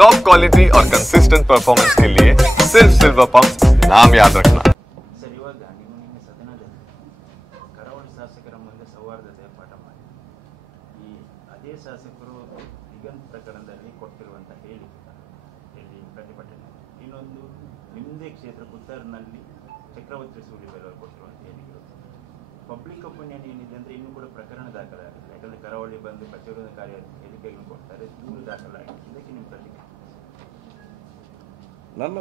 Top quality और consistent performance के लिए सिर्फ सिल्वर पंप नाम याद रखना। ಸರ್, ಇವಾಗ ನಿಮ್ಮ ಸದನದಲ್ಲಿ ಕರಾವಳಿ ಶಾಸಕರ ಮುಂದೆ ಸೌಹಾರ್ದತೆಯ ಪಾಠ ಮಾಡಿ ಈ ಅದೇ ಶಾಸಕರು ದಿಗಂತ್ ಪ್ರಕರಣದಲ್ಲಿ ಕೊಟ್ಟಿರುವಂಥ ಹೇಳಿಕೆ ಪ್ರತಿಭಟನೆ, ಇನ್ನೊಂದು ನಿಮ್ಮದೇ ಕ್ಷೇತ್ರ ಪುತ್ತೂರಿನಲ್ಲಿ ಚಕ್ರವರ್ತಿ ಸೂಲಿಬೆಲೆ ಕೊಟ್ಟಿರುವಂಥ ಹೇಳಿಕೆ, ಪಬ್ಲಿಕ್ ಒಪಿನಿಯನ್ ಏನಿದೆ ಅಂದರೆ ಇನ್ನೂ ಕೂಡ ಪ್ರಕರಣ ದಾಖಲಾಗಿಲ್ಲ. ಯಾಕಂದರೆ ಕರಾವಳಿ ಬಂದು ಪ್ರತಿರೋಧ ಕಾರ್ಯ ಹೇಳಿಕೆಗಳನ್ನು ಕೊಡ್ತಾರೆ, ದೂರು ದಾಖಲಾಗಿದೆ. ಇದಕ್ಕೆ ನಿಮ್ಮ ಪ್ರತಿಕ್ರಿಯೆ? ನನ್ನ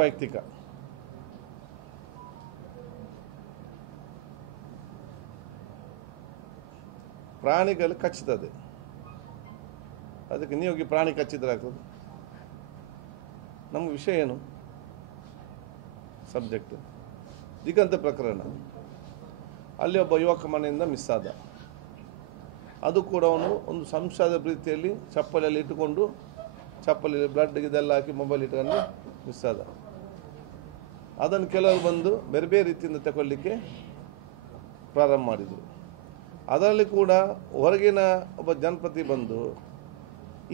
ವೈಯಕ್ತಿಕ ಪ್ರಾಣಿಗಳು ಕಚ್ಚುತ್ತದೆ, ಅದಕ್ಕೆ ನೀವು ಹೋಗಿ ಪ್ರಾಣಿ ಕಚ್ಚಿದ್ರೆ ಆಗ್ತದೆ. ನಮ್ಮ ವಿಷಯ ಏನು? ಸಬ್ಜೆಕ್ಟ್ ದಿಗಂತ ಪ್ರಕರಣ. ಅಲ್ಲಿ ಒಬ್ಬ ಯುವಕ ಮನೆಯಿಂದ ಮಿಸ್ ಆದ. ಅದು ಕೂಡ ಅವನು ಒಂದು ಸಂಶಯದ ಪ್ರೀತಿಯಲ್ಲಿ ಚಪ್ಪಲಿಯಲ್ಲಿ ಇಟ್ಟುಕೊಂಡು, ಚಪ್ಪಲಿ ಬ್ಲಡ್ ಇದೆಲ್ಲ ಹಾಕಿ ಮೊಬೈಲ್ ಇಟ್ಕೊಂಡು ಮಿಸ್ ಆದ. ಅದನ್ನು ಕೆಲವರು ಬಂದು ಬೇರೆ ಬೇರೆ ರೀತಿಯಿಂದ ತಗೊಳ್ಳಿಕ್ಕೆ ಪ್ರಾರಂಭ ಮಾಡಿದರು. ಅದರಲ್ಲಿ ಕೂಡ ಹೊರಗಿನ ಒಬ್ಬ ಜನಪ್ರತಿ ಬಂದು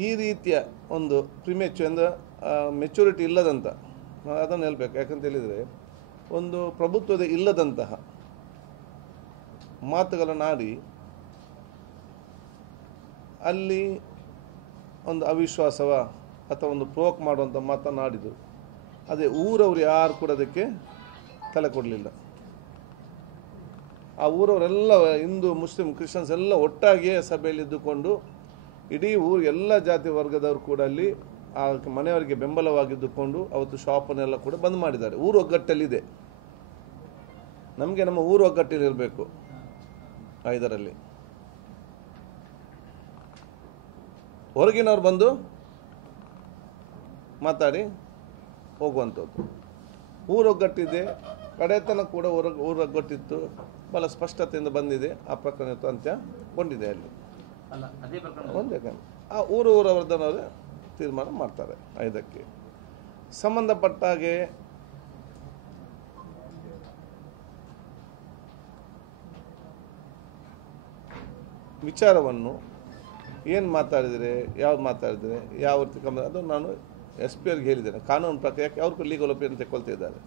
ಈ ರೀತಿಯ ಒಂದು ಪ್ರಿಮೆಚು ಅಂದರೆ ಮೆಚುರಿಟಿ ಇಲ್ಲದಂಥ, ನಾವು ಅದನ್ನು ಹೇಳಬೇಕು. ಯಾಕಂತ ಹೇಳಿದರೆ ಒಂದು ಪ್ರಭುತ್ವದ ಇಲ್ಲದಂತಹ ಮಾತುಗಳನ್ನಾಡಿ ಅಲ್ಲಿ ಒಂದು ಅವಿಶ್ವಾಸವ ಅಥವಾ ಒಂದು ಪ್ರೋಕ್ ಮಾಡುವಂಥ ಮಾತನಾಡಿದರು. ಅದೇ ಊರವರು ಯಾರು ಕೂಡ ಅದಕ್ಕೆ ತಲೆ ಕೊಡಲಿಲ್ಲ. ಆ ಊರವರೆಲ್ಲ ಹಿಂದೂ ಮುಸ್ಲಿಂ ಕ್ರಿಶ್ಚಿಯನ್ಸ್ ಎಲ್ಲ ಒಟ್ಟಾಗಿಯೇ ಸಭೆಯಲ್ಲಿ ಇದ್ದುಕೊಂಡು ಇಡೀ ಊರು ಎಲ್ಲ ಜಾತಿ ವರ್ಗದವರು ಕೂಡ ಅಲ್ಲಿ ಆ ಮನೆಯವರಿಗೆ ಬೆಂಬಲವಾಗಿದ್ದುಕೊಂಡು ಅವತ್ತು ಶಾಪನ್ನೆಲ್ಲ ಕೂಡ ಬಂದ್ ಮಾಡಿದ್ದಾರೆ. ಊರು ಒಗ್ಗಟ್ಟಲ್ಲಿದೆ. ನಮಗೆ ನಮ್ಮ ಊರು ಒಗ್ಗಟ್ಟಲ್ಲಿ ಇರಬೇಕು. ಇದರಲ್ಲಿ ಹೊರಗಿನವ್ರು ಬಂದು ಮಾತಾಡಿ ಹೋಗುವಂಥದ್ದು. ಊರೊಗ್ಗಟ್ಟಿದೆ, ಕಡೆತನ ಕೂಡ ಊರೊಗ್ಗಟ್ಟಿತ್ತು, ಬಹಳ ಸ್ಪಷ್ಟತೆಯಿಂದ ಬಂದಿದೆ. ಆ ಪ್ರಕರಣ ಅಂತ್ಯಗೊಂಡಿದೆ. ಅಲ್ಲಿ ಒಂದೇ ಆ ಊರವರದವರೇ ತೀರ್ಮಾನ ಮಾಡ್ತಾರೆ. ಇದಕ್ಕೆ ಸಂಬಂಧಪಟ್ಟ ಹಾಗೆ ವಿಚಾರವನ್ನು ಏನು ಮಾತಾಡಿದರೆ, ಯಾವ್ದು ಮಾತಾಡಿದರೆ, ಯಾವ ರೀತಿ ಅದು ನಾನು SP ಅವ್ರಿಗೆ ಹೇಳಿದ್ದೇನೆ. ಕಾನೂನು ಪ್ರಕಾರ ಯಾಕೆ ಅವ್ರಿಗೂ ಲೀಗಲ್ ಒಪಿನಿಯನ್ ತೆಗೊಳ್ತಿದ್ದಾರೆ.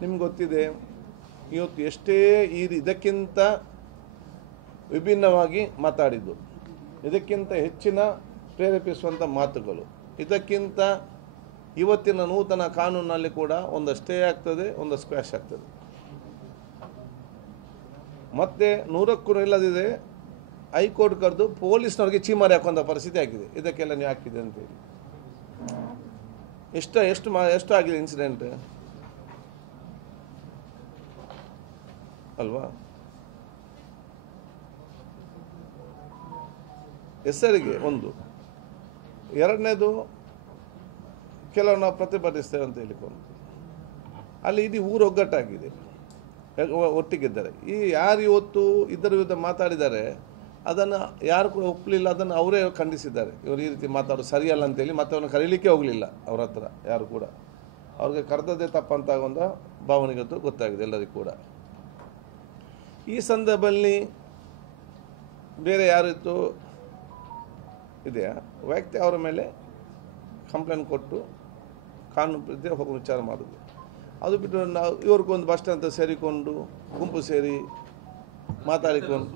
ನಿಮ್ಗೆ ಗೊತ್ತಿದೆ, ಇವತ್ತು ಎಷ್ಟೇ ಇದಕ್ಕಿಂತ ವಿಭಿನ್ನವಾಗಿ ಮಾತಾಡಿದ್ದು, ಇದಕ್ಕಿಂತ ಹೆಚ್ಚಿನ ಪ್ರೇರೇಪಿಸುವಂಥ ಮಾತುಗಳು, ಇದಕ್ಕಿಂತ ಇವತ್ತಿನ ನೂತನ ಕಾನೂನಿನಲ್ಲಿ ಕೂಡ ಒಂದು ಸ್ಟೇ ಆಗ್ತದೆ, ಒಂದು ಸ್ಕ್ವಾಶ್ ಆಗ್ತದೆ. ಮತ್ತು 100ಕ್ಕೂ ಇಲ್ಲದಿದೆ ಹೈಕೋರ್ಟ್ ಕರೆದು ಪೊಲೀಸ್ನವ್ರಿಗೆ ಚೀಮಾರಿ ಹಾಕುವಂಥ ಪರಿಸ್ಥಿತಿ ಆಗಿದೆ. ಇದಕ್ಕೆಲ್ಲ ನೀವು ಹಾಕಿದೆ ಅಂತೇಳಿ ಎಷ್ಟು ಆಗಿದೆ ಇನ್ಸಿಡೆಂಟ್ ಅಲ್ವಾ? ಹೆಸರಿಗೆ ಒಂದು. ಎರಡನೇದು, ಕೆಲವು ನಾವು ಪ್ರತಿಭಟಿಸ್ತೇವೆ ಅಂತ ಹೇಳಿಕೊಂಡು ಅಲ್ಲಿ ಇಡೀ ಊರು ಒಗ್ಗಟ್ಟಾಗಿದೆ, ಒಟ್ಟಿಗಿದ್ದಾರೆ. ಈ ಯಾರು ಇವತ್ತು ಇದರ ವಿರುದ್ಧ ಮಾತಾಡಿದ್ದಾರೆ ಅದನ್ನು ಯಾರು ಕೂಡ ಒಪ್ಪಲಿಲ್ಲ. ಅದನ್ನು ಅವರೇ ಖಂಡಿಸಿದ್ದಾರೆ. ಇವರು ಈ ರೀತಿ ಮಾತಾಡೋದು ಸರಿಯಲ್ಲ ಅಂತೇಳಿ ಮತ್ತೆ ಅವ್ರನ್ನ ಕರೀಲಿಕ್ಕೆ ಹೋಗಲಿಲ್ಲ. ಅವ್ರ ಹತ್ರ ಯಾರು ಕೂಡ ಅವ್ರಿಗೆ ಕರೆದದ್ದೇ ತಪ್ಪಂತ ಒಂದು ಭಾವನೆಗತ್ತು ಗೊತ್ತಾಗಿದೆ ಎಲ್ಲರಿಗೂ ಕೂಡ. ಈ ಸಂದರ್ಭದಲ್ಲಿ ಬೇರೆ ಯಾರಿತ್ತು ಇದೆಯಾ ವ್ಯಕ್ತಿ ಅವರ ಮೇಲೆ ಕಂಪ್ಲೇಂಟ್ ಕೊಟ್ಟು ಕಾನೂನು ಪ್ರತಿ ಹೋಗೋ ವಿಚಾರ ಮಾಡೋದು. ಅದು ಬಿಟ್ಟು ನಾವು ಇವ್ರಿಗೊಂದು ಬಸ್ ಸ್ಟ್ಯಾಂಡ್ ಅಂತ ಸೇರಿಕೊಂಡು ಗುಂಪು ಸೇರಿ ಮಾತಾಡಿಕೊಂಡು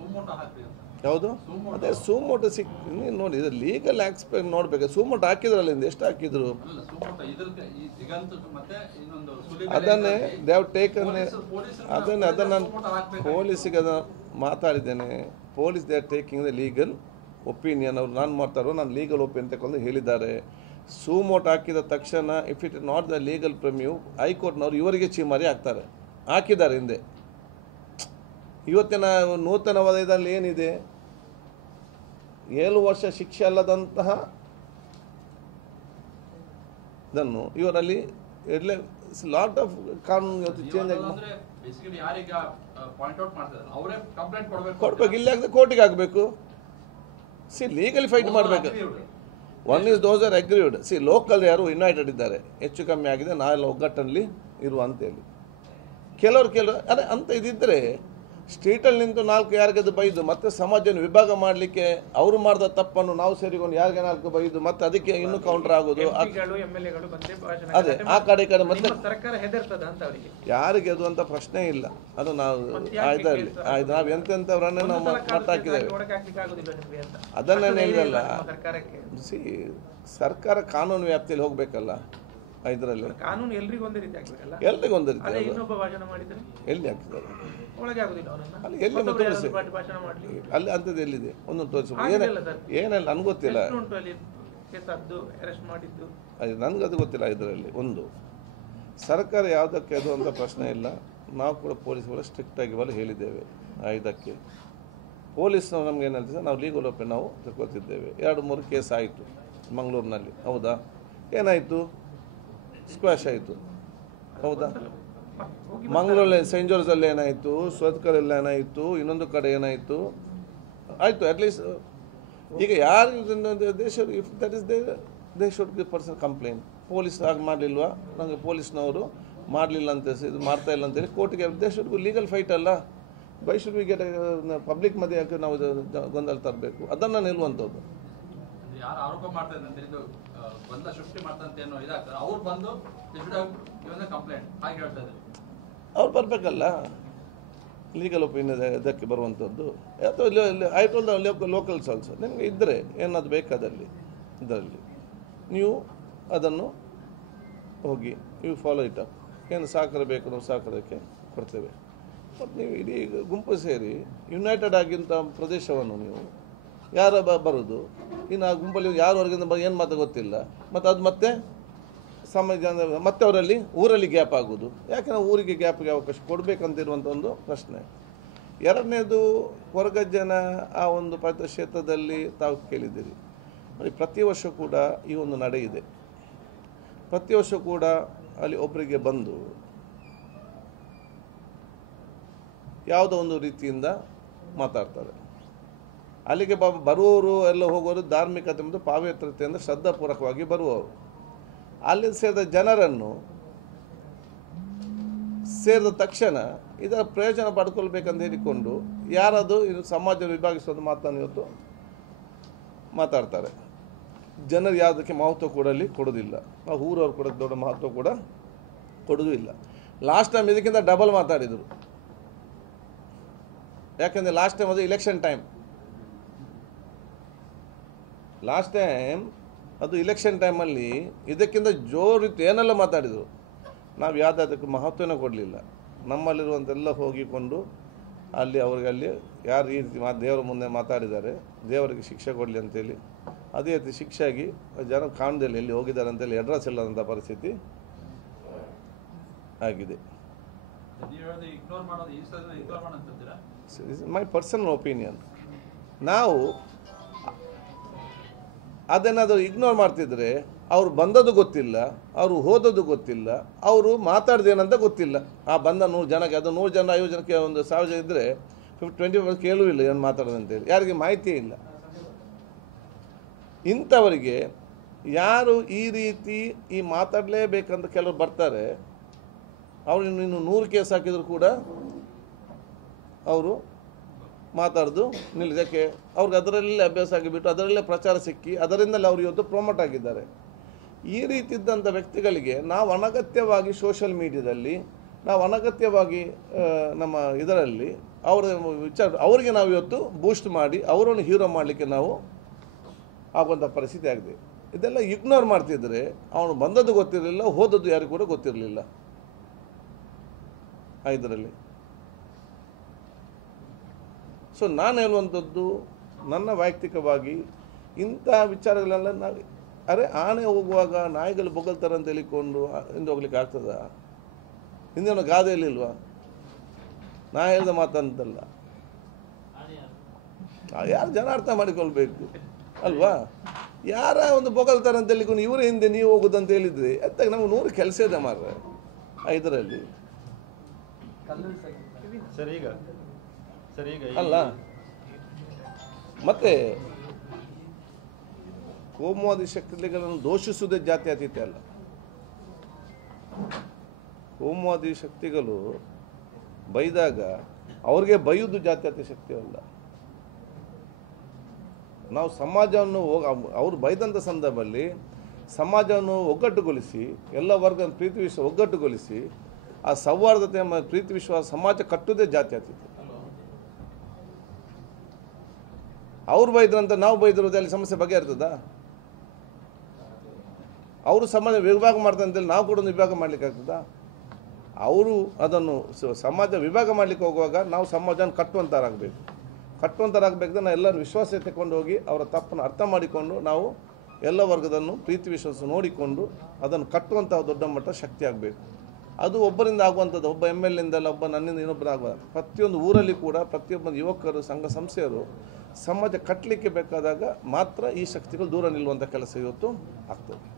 ಯಾವುದು ಅದೇ ಸೂಮೋಟೋ ನೋಡಿ, ಇದು ಲೀಗಲ್ ಆಸ್ಪೆಕ್ಟ್ ನೋಡ್ಬೇಕು. ಸೂಮೋಟೋ ಹಾಕಿದ್ರಲ್ಲ, ಎಷ್ಟು ಹಾಕಿದ್ರು ಅದನ್ನೇ ದೇವ್ ಟೇಕನ್ ಅದನ್ನು ನಾನು ಪೊಲೀಸಿಗೆ ಅದನ್ನು ಮಾತಾಡಿದ್ದೇನೆ. Police they are taking the legal opinion. ಅವ್ರು ನಾನು ಮಾಡ್ತಾರೋ ನಾನು ಲೀಗಲ್ ಒಪಿನಿಯನ್ ತಗೊಂಡು ಹೇಳಿದ್ದಾರೆ. ಸೂಮೋಟೋ ಹಾಕಿದ ತಕ್ಷಣ if it not the legal ಪ್ರೆಮ್ಯೂ ಹೈಕೋರ್ಟ್ನವ್ರು ಇವರಿಗೆ ಚೀಮಾರಿ ಹಾಕಿದ್ದಾರೆ ಹಿಂದೆ. ಇವತ್ತಿನ ನೂತನವಾದ ಇದರಲ್ಲಿ ಏನಿದೆ, 7 ವರ್ಷ ಶಿಕ್ಷೆ ಅಲ್ಲದಂತಹ ಇದನ್ನು ಇವರಲ್ಲಿ ಲಾಟ್ ಆಫ್ ಕಾನೂನು ಇವತ್ತು ಚೇಂಜ್ ಆಗಿ ಕೊಡ್ಬೇಕು. ಇಲ್ಲ ಆಗದೆ ಕೋರ್ಟಿಗೆ ಆಗಬೇಕು. ಲೀಗಲಿ ಫೈಟ್ ಮಾಡಬೇಕು. One is those are aggrieved. Local ಯಾರು ಯುನೈಟೆಡ್ ಇದ್ದಾರೆ, ಹೆಚ್ಚು ಕಮ್ಮಿ ಆಗಿದೆ, ನಾವೆಲ್ಲ ಒಗ್ಗಟ್ಟಲ್ಲಿ ಇರುವ ಅಂತೇಳಿ ಕೆಲವರು ಅದೇ ಅಂತ ಇದಿದ್ದರೆ ಸ್ಟ್ರೀಟಲ್ಲಿ ನಿಂತು 4 ಯಾರಿಗದು ಬೈದು ಮತ್ತೆ ಸಮಾಜವನ್ನು ವಿಭಾಗ ಮಾಡಲಿಕ್ಕೆ ಅವರು ಮಾಡಿದ ತಪ್ಪನ್ನು ನಾವು ಸೇರಿಕೊಂಡು ಯಾರಿಗೆ 4 ಬೈದು ಮತ್ತೆ ಅದಕ್ಕೆ ಇನ್ನೂ ಕೌಂಟರ್ ಆಗೋದು ಅದೇ ಆ ಕಡೆ ಈ ಕಡೆ ಮತ್ತೆ ಯಾರಿಗೆ ಅದು ಅಂತ ಪ್ರಶ್ನೆ ಇಲ್ಲ. ಅದು ನಾವು ಆಯ್ತಲ್ಲಿ ಆಯ್ತು ನಾವು ಎಂತೆಂಥವ್ರನ್ನೇ ನಾವು ಮಟ್ಟ ಹಾಕಿದ್ದೇವೆ. ಅದನ್ನೇನು ಹೇಳಿದಲ್ಲ, ಸರ್ಕಾರ ಕಾನೂನು ವ್ಯಾಪ್ತಿಯಲ್ಲಿ ಹೋಗ್ಬೇಕಲ್ಲ. ಇದರಲ್ಲಿ ಕಾನೂನು ಎಲ್ರಿಗೂ ಒಂದೇ ರೀತಿ ಆಗ್ಬೇಕಲ್ಲ, ಎಲ್ರಿಗೂ ಒಂದೇ ರೀತಿ. ಇನ್ನೊಬ್ಬ ಭಾಷಣ ಮಾಡಿದ್ರೆ ಎಲ್ಲಿ ಹಾಕಿದ್ದಾರೆ ಒಳಗೆ ಆಗುದಿಲ್ಲ ಅವನನ್ನ, ಅಲ್ಲಿ ಎಲ್ಲಿ ತೋರಿಸಿ ಭಾಷಣ ಮಾಡಲಿ ಅಲ್ಲಿ ಅಂಥದ್ದು ಎಲ್ಲಿದೆ ಒಂದೊಂದು ತೋರಿಸಿ. ಏನೆಲ್ಲ ನನಗೆ ಗೊತ್ತಿಲ್ಲ, ಉಂಟು ಅಲ್ಲಿ ಕೇಸದ್ದು ಅರೆಸ್ಟ್ ಮಾಡಿದ್ದು ಅದು ನನಗದು ಗೊತ್ತಿಲ್ಲ. ಇದರಲ್ಲಿ ಒಂದು ಸರ್ಕಾರ ಯಾವುದಕ್ಕೆ ಅದು ಅಂತ ಪ್ರಶ್ನೆ ಇಲ್ಲ. ನಾವು ಕೂಡ ಪೊಲೀಸ್ಗಳು ಸ್ಟ್ರಿಕ್ಟಾಗಿ ಬಲ್ಲ ಹೇಳಿದ್ದೇವೆ. ಇದಕ್ಕೆ ಪೊಲೀಸ್ನವ್ರು ನಮ್ಗೆ ಏನು ಹೇಳ್ತಿದ್ದಾರೆ, ನಾವು ಲೀಗಲ್ ಒಪಿನಿಯನ್ ನಾವು ತಗೊಳ್ತಿದ್ದೇವೆ. 2-3 ಕೇಸ್ ಆಯಿತು ಮಂಗಳೂರಿನಲ್ಲಿ, ಹೌದಾ? ಏನಾಯಿತು? ಸ್ಕ್ವಾಶ್ ಆಯಿತು, ಹೌದಾ? ಮಂಗಳೂರಲ್ಲಿ ಸೈಂಟ್ ಜಾರ್ಜಲ್ಲಿ ಏನಾಯಿತು, ಸ್ವತ್ಕರಲ್ಲಿ ಏನಾಯಿತು, ಇನ್ನೊಂದು ಕಡೆ ಏನಾಯಿತು, ಆಯಿತು. ಅಟ್ಲೀಸ್ಟ್ ಈಗ ಯಾರು if that is they should give personal complaint. Police ಆಗಿ ಮಾಡಲಿಲ್ವಾ, ನನಗೆ ಪೊಲೀಸ್ನವರು ಮಾಡಲಿಲ್ಲ ಅಂತ ಇದು ಮಾಡ್ತಾ ಇಲ್ಲ ಅಂತೇಳಿ ಕೋರ್ಟ್ಗೆ ದೇ ಶುಡ್ ಲೀಗಲ್ ಫೈಟ್ ಅಲ್ಲ. By should we get public ಮಧ್ಯೆ ಯಾಕೆ ನಾವು ಗೊಂದಲ ತರಬೇಕು? ಅದನ್ನು ನಿಲ್ಲುವಂಥದ್ದು. ಯಾರು ಆರೋಪ ಮಾಡ್ತಾರೆ ಅಂತ ಇದು ಗೊಂದಲ ಸೃಷ್ಟಿ ಮಾಡ್ತಾರೆ ಅನ್ನೋ ಇದಾಗ್ತದೆ, ಅವ್ರು ಬಂದು ಕಂಪ್ಲೇಂಟ್ ಹಾಗೆ ಹೇಳ್ತಾ ಇದ್ದಾರೆ. ಅವ್ರು ಬರಬೇಕಲ್ಲ ಲೀಗಲ್ ಒಪಿನಿಯನ್ ಇದಕ್ಕೆ ಬರುವಂಥದ್ದು. ಅಥವಾ I told the locals also, ನಿಮಗೆ ಇದ್ದರೆ ಏನಾದ್ರು ಬೇಕಾದಲ್ಲಿ ಇದರಲ್ಲಿ ನೀವು ಅದನ್ನು ಹೋಗಿ ನೀವು ಫಾಲೋ ಇಟ್ ಅಪ್. ಏನು ಸಹಕಾರ ಬೇಕು ನಾವು ಸಹಕಾರಕ್ಕೆ ಕೊಡ್ತೇವೆ. ಮತ್ತು ನೀವು ಇಡೀ ಗುಂಪು ಸೇರಿ ಯುನೈಟೆಡ್ ಆಗಿಂಥ ಪ್ರದೇಶವನ್ನು ನೀವು ಯಾರ ಬರೋದು, ಇನ್ನು ಆ ಗುಂಪಲ್ಲಿ ಯಾರು ಹೊರಗಿಂದ ಏನು ಮಾತು ಗೊತ್ತಿಲ್ಲ, ಮತ್ತು ಅದು ಮತ್ತೆ ಸಮಾಜ ಮತ್ತೆ ಅವರಲ್ಲಿ ಊರಲ್ಲಿ ಗ್ಯಾಪ್ ಆಗೋದು. ಯಾಕೆ ನಾವು ಊರಿಗೆ ಗ್ಯಾಪ್ಗೆ ಅವಕಾಶ ಕೊಡಬೇಕಂತಿರುವಂಥ ಒಂದು ಪ್ರಶ್ನೆ. ಎರಡನೇದು ಹೊರಗಜ್ಜನ ಆ ಒಂದು ಕ್ಷೇತ್ರದಲ್ಲಿ ತಾವು ಕೇಳಿದ್ದೀರಿ ನೋಡಿ, ಪ್ರತಿ ವರ್ಷ ಕೂಡ ಈ ಒಂದು ನಡೆ ಇದೆ. ಪ್ರತಿ ವರ್ಷ ಕೂಡ ಅಲ್ಲಿ ಒಬ್ಬರಿಗೆ ಬಂದು ಯಾವುದೋ ಒಂದು ರೀತಿಯಿಂದ ಮಾತಾಡ್ತಾರೆ. ಅಲ್ಲಿಗೆ ಬರುವವರು ಎಲ್ಲ ಹೋಗೋರು ಧಾರ್ಮಿಕತೆ ಮತ್ತು ಪಾವಿತ್ರತೆಯಿಂದ ಶ್ರದ್ಧಾಪೂರ್ವಕವಾಗಿ ಬರುವವರು. ಅಲ್ಲಿ ಸೇರಿದ ಜನರನ್ನು ಸೇರಿದ ತಕ್ಷಣ ಇದರ ಪ್ರಯೋಜನ ಪಡ್ಕೊಳ್ಬೇಕಂತ ಹೇಳಿಕೊಂಡು ಯಾರದು ಇದು ಸಮಾಜ ವಿಭಾಗಿಸುವಂಥ ಮಾತನ್ನು ಇವತ್ತು ಮಾತಾಡ್ತಾರೆ. ಜನರು ಯಾವುದಕ್ಕೆ ಮಹತ್ವ ಕೊಡಲಿ ಕೊಡೋದಿಲ್ಲ. ನಾವು ಊರವ್ರು ಕೂಡ ದೊಡ್ಡ ಮಹತ್ವ ಕೂಡ ಕೊಡೋದು ಇಲ್ಲ. ಲಾಸ್ಟ್ ಟೈಮ್ ಇದಕ್ಕಿಂತ ಡಬಲ್ ಮಾತಾಡಿದರು. ಯಾಕೆಂದರೆ ಲಾಸ್ಟ್ ಟೈಮ್ ಅದು ಇಲೆಕ್ಷನ್ ಟೈಮ್. ಲಾಸ್ಟ್ ಟೈಮ್ ಅದು ಇಲೆಕ್ಷನ್ ಟೈಮಲ್ಲಿ ಇದಕ್ಕಿಂತ ಜೋರಿತ್ತು, ಏನೆಲ್ಲ ಮಾತಾಡಿದರು. ನಾವು ಯಾವುದಕ್ಕೆ ಮಹತ್ವನ ಕೊಡಲಿಲ್ಲ. ನಮ್ಮಲ್ಲಿರುವಂತೆಲ್ಲ ಹೋಗಿಕೊಂಡು ಅಲ್ಲಿ ಅವ್ರಿಗೆ ಅಲ್ಲಿ ಯಾರು ಈ ರೀತಿ ದೇವರ ಮುಂದೆ ಮಾತಾಡಿದ್ದಾರೆ, ದೇವರಿಗೆ ಶಿಕ್ಷೆ ಕೊಡಲಿ ಅಂತೇಳಿ ಅದೇ ರೀತಿ ಶಿಕ್ಷೆ ಆಗಿ ಜನ ಕಾಣದಲ್ಲಿ ಎಲ್ಲಿ ಹೋಗಿದ್ದಾರೆ ಅಂತೇಳಿ ಅಡ್ರೆಸ್ ಇಲ್ಲದಂಥ ಪರಿಸ್ಥಿತಿ ಆಗಿದೆ. My personal opinion. ನಾವು ಅದನ್ನೇನಾದರೂ ಇಗ್ನೋರ್ ಮಾಡ್ತಿದ್ರೆ ಅವ್ರು ಬಂದದ್ದು ಗೊತ್ತಿಲ್ಲ, ಅವರು ಹೋದದ್ದು ಗೊತ್ತಿಲ್ಲ, ಅವರು ಮಾತಾಡ್ದೇನಂತ ಗೊತ್ತಿಲ್ಲ. ಆ ಬಂದ 100 ಜನಕ್ಕೆ, ಅದು 100 ಜನ 50 ಜನಕ್ಕೆ ಒಂದು 1000 ಜನ ಇದ್ದರೆ 20% ಕೇಳೂ ಇಲ್ಲ ಏನು ಮಾತಾಡೋದಂತೇಳಿ. ಯಾರಿಗೆ ಮಾಹಿತಿ ಇಲ್ಲ. ಇಂಥವರಿಗೆ ಯಾರು ಈ ರೀತಿ ಈ ಮಾತಾಡಲೇಬೇಕಂತ ಕೆಲವರು ಬರ್ತಾರೆ, ಅವರು ಇನ್ನು 100 ಕೇಸ್ ಹಾಕಿದ್ರು ಕೂಡ ಅವರು ಮಾತಾಡೋದು ನಿಲ್ಲಿಸಕ್ಕೆ ಅವ್ರಿಗೆ ಅದರಲ್ಲೇ ಅಭ್ಯಾಸ ಆಗಿಬಿಟ್ಟು ಅದರಲ್ಲೇ ಪ್ರಚಾರ ಸಿಕ್ಕಿ ಅದರಿಂದಲೇ ಅವರು ಇವತ್ತು ಪ್ರಮೋಟ್ ಆಗಿದ್ದಾರೆ. ಈ ರೀತಿ ಇದ್ದಂಥ ವ್ಯಕ್ತಿಗಳಿಗೆ ನಾವು ಅನಗತ್ಯವಾಗಿ ಸೋಷಿಯಲ್ ಮೀಡಿಯಾದಲ್ಲಿ ನಾವು ಅನಗತ್ಯವಾಗಿ ನಮ್ಮ ಇದರಲ್ಲಿ ಅವರ ವಿಚಾರ ಅವರಿಗೆ ನಾವು ಇವತ್ತು ಬೂಸ್ಟ್ ಮಾಡಿ ಅವರನ್ನು ಹೀರೋ ಮಾಡಲಿಕ್ಕೆ ನಾವು ಆಗುವಂಥ ಪರಿಸ್ಥಿತಿ ಆಗಿದೆ. ಇದೆಲ್ಲ ಇಗ್ನೋರ್ ಮಾಡ್ತಿದ್ರೆ ಅವನು ಬಂದದ್ದು ಗೊತ್ತಿರಲಿಲ್ಲ, ಹೋದದ್ದು ಯಾರಿಗೂ ಕೂಡ ಗೊತ್ತಿರಲಿಲ್ಲ. ಇದರಲ್ಲಿ ಸೊ ನಾನು ಹೇಳುವಂಥದ್ದು ನನ್ನ ವೈಯಕ್ತಿಕವಾಗಿ ಇಂಥ ವಿಚಾರಗಳೆಲ್ಲ ನಾವು ಅರೆ ಆನೆ ಹೋಗುವಾಗ ನಾಯಿಗಳು ಬೊಗಳ್ತಾರೆ ಅಂತ ಹೇಳಿಕೊಂಡು ಹಿಂದೆ ಹೋಗ್ಲಿಕ್ಕೆ ಆಗ್ತದ? ಹಿಂದೆ ಗಾದೆಯಲ್ಲಿಲ್ವಾ? ನಾ ಹೇಳಿದ ಮಾತಂತಲ್ಲ, ಯಾರು ಜನ ಅರ್ಥ ಮಾಡಿಕೊಳ್ಬೇಕು ಅಲ್ವಾ? ಯಾರ ಒಂದು ಬೊಗಳ್ತಾರೆ ಅಂತ ಹೇಳಿಕೊಂಡು ಇವರ ಹಿಂದೆ ನೀವು ಹೋಗೋದಂತ ಹೇಳಿದ್ರೆ ಎತ್ತಾಗ ನಮ್ಗೆ 100 ಕೆಲಸ ಇದೆ ಮಾರ್ರೆ ಇದರಲ್ಲಿ ಅಲ್ಲ. ಮತ್ತೆ ಕೋಮುವಾದಿ ಶಕ್ತಿಗಳನ್ನು ದೋಷಿಸುವುದೇ ಜಾತ್ಯತೀತ ಅಲ್ಲ. ಕೋಮುವಾದಿ ಶಕ್ತಿಗಳು ಬೈದಾಗ ಅವ್ರಿಗೆ ಬೈಯುವುದು ಜಾತ್ಯತೀತ ಶಕ್ತಿಯಲ್ಲ. ನಾವು ಸಮಾಜವನ್ನು ಅವರು ಬೈದಂಥ ಸಂದರ್ಭದಲ್ಲಿ ಸಮಾಜವನ್ನು ಒಗ್ಗಟ್ಟುಗೊಳಿಸಿ, ಎಲ್ಲ ವರ್ಗ ಪ್ರೀತಿ ವಿಶ್ವಾಸ ಒಗ್ಗಟ್ಟುಗೊಳಿಸಿ ಆ ಸೌಹಾರ್ದತೆ ಪ್ರೀತಿ ವಿಶ್ವಾಸ ಸಮಾಜ ಕಟ್ಟುವುದೇ ಜಾತ್ಯತೀತ. ಅವ್ರು ಬೈದ್ರಂತ ನಾವು ಬೈದಿರೋದು ಅಲ್ಲಿ ಸಮಸ್ಯೆ ಬಗೆಹರ್ತದ? ಅವರು ಸಮಾಜ ವಿಭಾಗ ಮಾಡ್ತಾರೆ ಅಂತೇಳಿ ನಾವು ಕೂಡ ಒಂದು ವಿಭಾಗ ಮಾಡ್ಲಿಕ್ಕೆ ಆಗ್ತದಾ? ಅವರು ಅದನ್ನು ಸಮಾಜ ವಿಭಾಗ ಮಾಡಲಿಕ್ಕೆ ಹೋಗುವಾಗ ನಾವು ಸಮಾಜನ ಕಟ್ಟುವಂಥರಾಗಬೇಕು. ನಾವು ಎಲ್ಲರೂ ವಿಶ್ವಾಸ ತಗೊಂಡು ಹೋಗಿ ಅವರ ತಪ್ಪನ್ನು ಅರ್ಥ ಮಾಡಿಕೊಂಡು ನಾವು ಎಲ್ಲ ವರ್ಗದನ್ನು ಪ್ರೀತಿ ವಿಶ್ವಾಸ ನೋಡಿಕೊಂಡು ಅದನ್ನು ಕಟ್ಟುವಂಥ ದೊಡ್ಡ ಮಟ್ಟ ಶಕ್ತಿ ಆಗಬೇಕು. ಅದು ಒಬ್ಬರಿಂದ ಆಗುವಂಥದ್ದು, ಒಬ್ಬ MLA ಇಂದಲ್ಲ, ಒಬ್ಬ ನನ್ನಿಂದ ಇನ್ನೊಬ್ಬರು ಆಗುವ. ಪ್ರತಿಯೊಂದು ಊರಲ್ಲಿ ಕೂಡ ಪ್ರತಿಯೊಬ್ಬ ಯುವಕರು ಸಂಘ ಸಂಸ್ಥೆಯರು ಸಮಾಜ ಕಟ್ಟಲಿಕ್ಕೆ ಬೇಕಾದಾಗ ಮಾತ್ರ ಈ ಶಕ್ತಿಗಳು ದೂರ ನಿಲ್ಲುವಂಥ ಕೆಲಸ ಇವತ್ತು ಆಗ್ತದೆ.